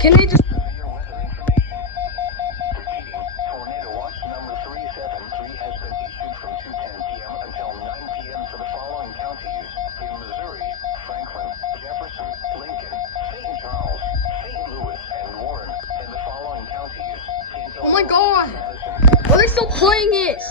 Can they just? Severe weather information. Repeating, tornado watch number 373 has been issued from 2:10 p.m. until 9 p.m. for the following counties in Missouri: Franklin, Jefferson, Lincoln, St. Charles, St. Louis, and Warren, and the following counties in Oh my Illinois, God! Madison, Are they still playing it?